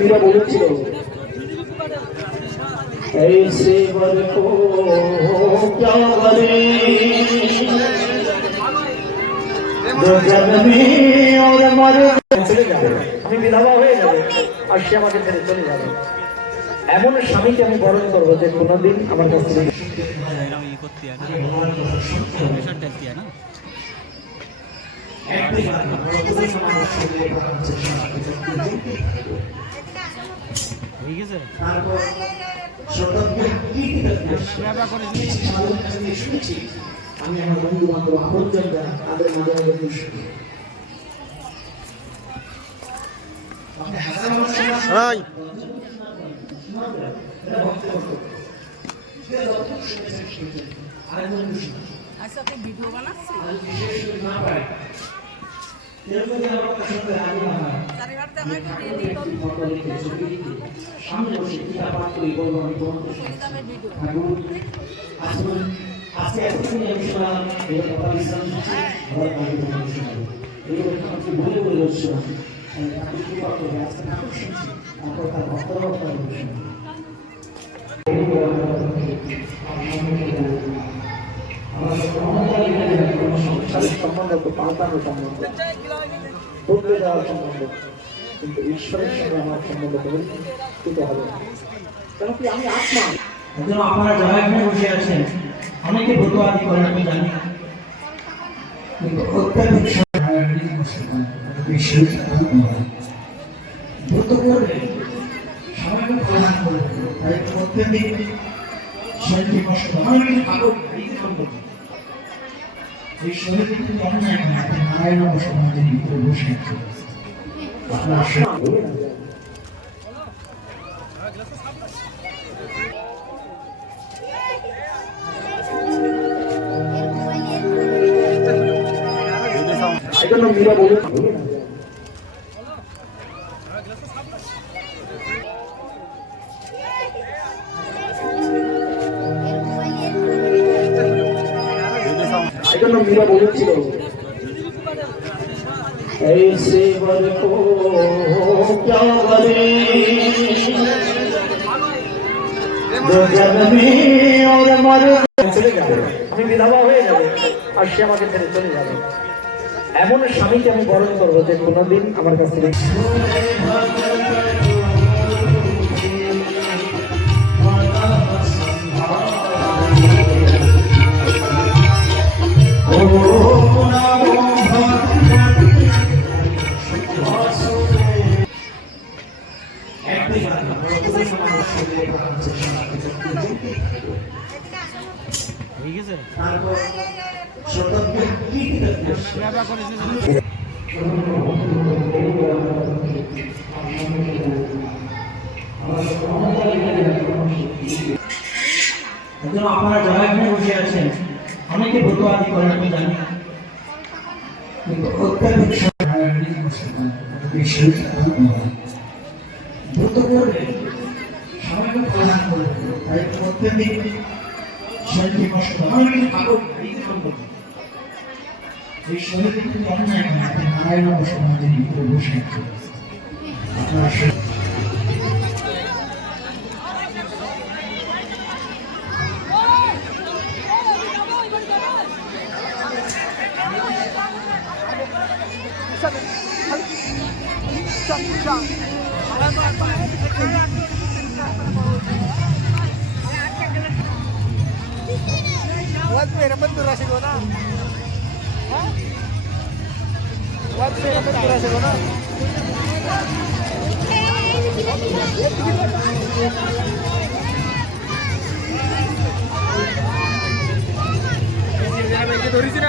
মীরা বলেছিল ऐसे वर को क्या करे जो जग में और मर চলে যাবে, আমি বিধবা হয়ে যাবে আর সে আমাকে ছেড়ে চলে যাবে। এমন স্বামীকে আমি বরণ করবো যে কোনোদিন আমার কাছ থেকে আমি আমার বন্ধু বান্ধব আপনজন যারা তাদের মাঝে মাঝে শুনি আচ্ছা তুই ভিডিও বানাচ্ছিস সম্বন্ধ তো পাল্টানো সম্বন্ধ, বদলে যাওয়ার সম্বন্ধ, কিন্তু ঈশ্বরের সঙ্গে আমার সম্বন্ধ পরিচিত হবে না। কেন কি আমি আত্মা। আপনারা যারা এখানে বসে আছেন অনেকে ব্রতবাদী করেন আমি জানি, কিন্তু অত্যাধিক ব্রত করলে সময়কে প্রদান করবে, তাই অত্যাধিক শরীরকে কষ্ট এই শরীর কিন্তু অন্যায় নয়। আপনি নারায়ণ সমাজের ভিতরে বসে আছেন, এই জন্য মীরা বলে মীরা বলেছিল ऐसे वर को क्या करे जो जग में और मर চলে যাবে, আমি বিধবা হয়ে যাবে আর সে আমাকে ছেড়ে চলে যাবে। এমন স্বামীকে আমি বরণ করবো যে কোনোদিন আমার কাছ থেকে আপনারা যারা এখানে বসে আছেন অনেকে ব্রতবাদী করেন আমি জানি, কিন্তু অত্যাধিক ব্রত করলে সময়কে প্রদান করবে, তাই অত্যাধিক শরীরকে কষ্ট এই শরীর কিন্তু অন্যায় নয়। আপনি নারায়ণ সমাজের ভিতরে বসে আছেন, আপনারা Wag pera bentura siguro. Ha? Wag pera bentura siguro. Original.